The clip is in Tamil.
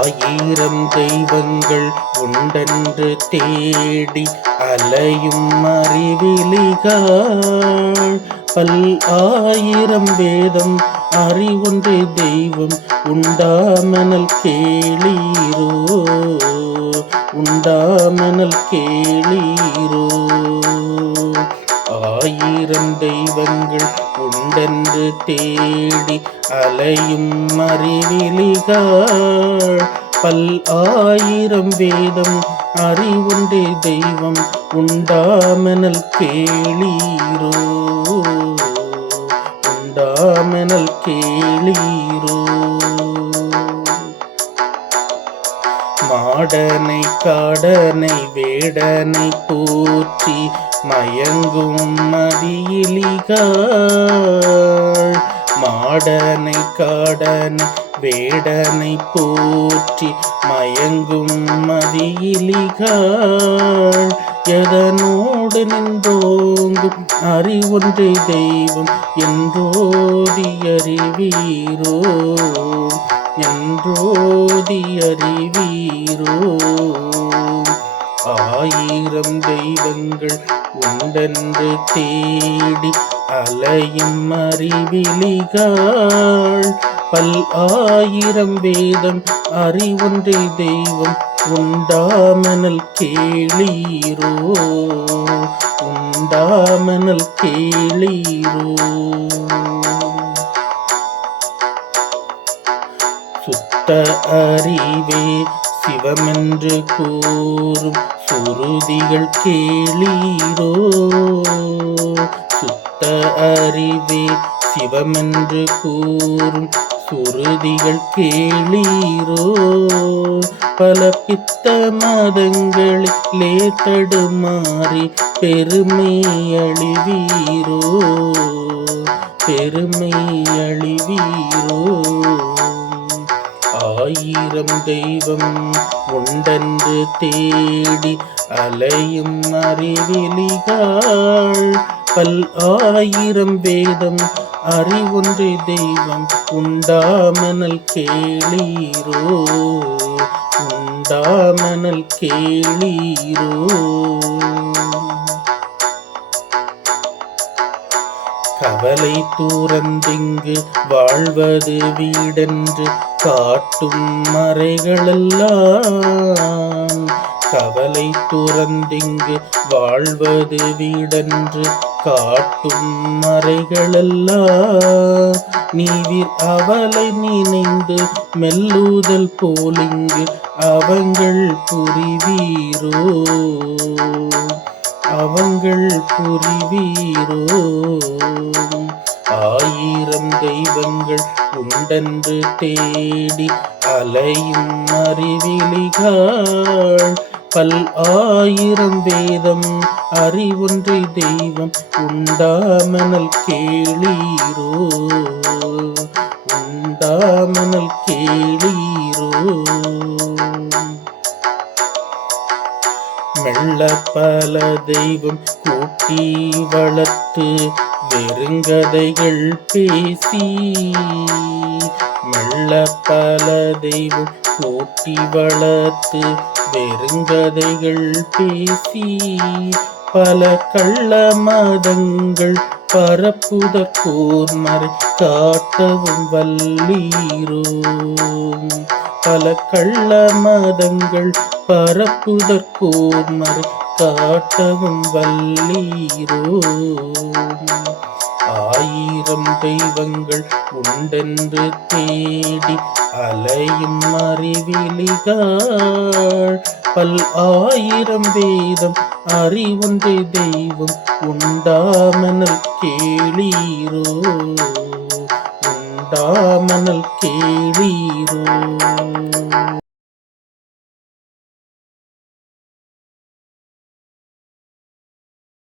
ஆயிரம் தெய்வங்கள் உண்டென்று தேடி அலையும் அறிவிலிகள். பல் ஆயிரம் வேதம் அறிவொன்றே தெய்வம் உண்டாமனல் கேளீரோ. உண்டாமனல் கேளீரோ. ஆயிரம் தெய்வங்கள் உண்டென்று தேடி அலையும் அறிவிலிகள். பல் ஆயிரம் வேதம் அறிவுண்டே தெய்வம் உண்டாமனல் கேளீரோ. உண்டாமனல் கேளீரோ. மாடனை காடனை வேடனை போற்றி மயங்கும் மதியிலிகள். மாடனை காடனை வேடனை போற்றி மயங்கும் மதியிலிகள். எதனோடு நின்றோங்கும் அறிவொன்றை தெய்வம் என்றோதி அறிவீரோ? என்றோதி அறிவீரோ? ஆயிரம் தெய்வங்கள் உண்டென்று தேடி அலையும் அறிவிலிகள் பல் ஆயிரம் வேதம் அறிவொன்றை தெய்வம் உண்டாமனல் கேளீரோ. உண்டாமனல் கேளீரோ. சுத்த அறிவே சிவமென்று கூறும் சுருதிகள் கேளீரோ? சுத்த அறிவே சிவமென்று கூறும் சுருதிகள் கேளீரோ? பல பித்த மதங்களிலே தடுமாறி பெருமை அழிவீரோ? பெருமை அழிவீரோ? ஆயிரம் தெய்வம் உண்டென்று தேடி அலையும் அறிவிலிகள். பல் ஆயிரம் வேதம் அறிவொன்றை தெய்வம் உண்டாமனல் கேளீரோ. உண்டாமனல் கேளீரோ. கவலை தூரந்திங்கு வாழ்வது வீடென்று காட்டும் மறைகளெல்லாம் கவலை துறந்திங்கு வாழ்வது வீடென்று காட்டும் மறைகளெல்லாம் நீவிர் அவளை நினைந்து மெல்லுதல் போலிங்கு அவங்கள் புரிவீரோ? அவங்கள் புரிவீரோ? ஆயிரம் தெய்வங்கள் உண்டென்று தேடி அலையும் அறிவிலிகள். பல் ஆயிரம் வேதம் அறிவொன்றை தெய்வம் உண்டாமனல் கேளீரோ. உண்டாமனல் கேளீரோ. மெல்ல பல தெய்வம் கூட்டி வளர்த்து பெருங்கதைகள் பேசி மெல்ல பல தெய்வம் கூட்டி வளர்த்து பெருங்கதைகள் பேசி பல கள்ள மதங்கள் பரப்புத கூர்மறை காட்டவும் வல்லீரோ. பல கள்ள மதங்கள் பரப்புதற்கோர் மறை காட்டவும் வல்லீரோ ஆயிரம் தெய்வங்கள் உண்டென்று தேடி அலையும் அறிவிலிகள். பல் ஆயிரம் வேதம் அறிவொன்றை தெய்வம் உண்டாமனல் கேளீரோ. உண்டாமனல் கேளீரோ.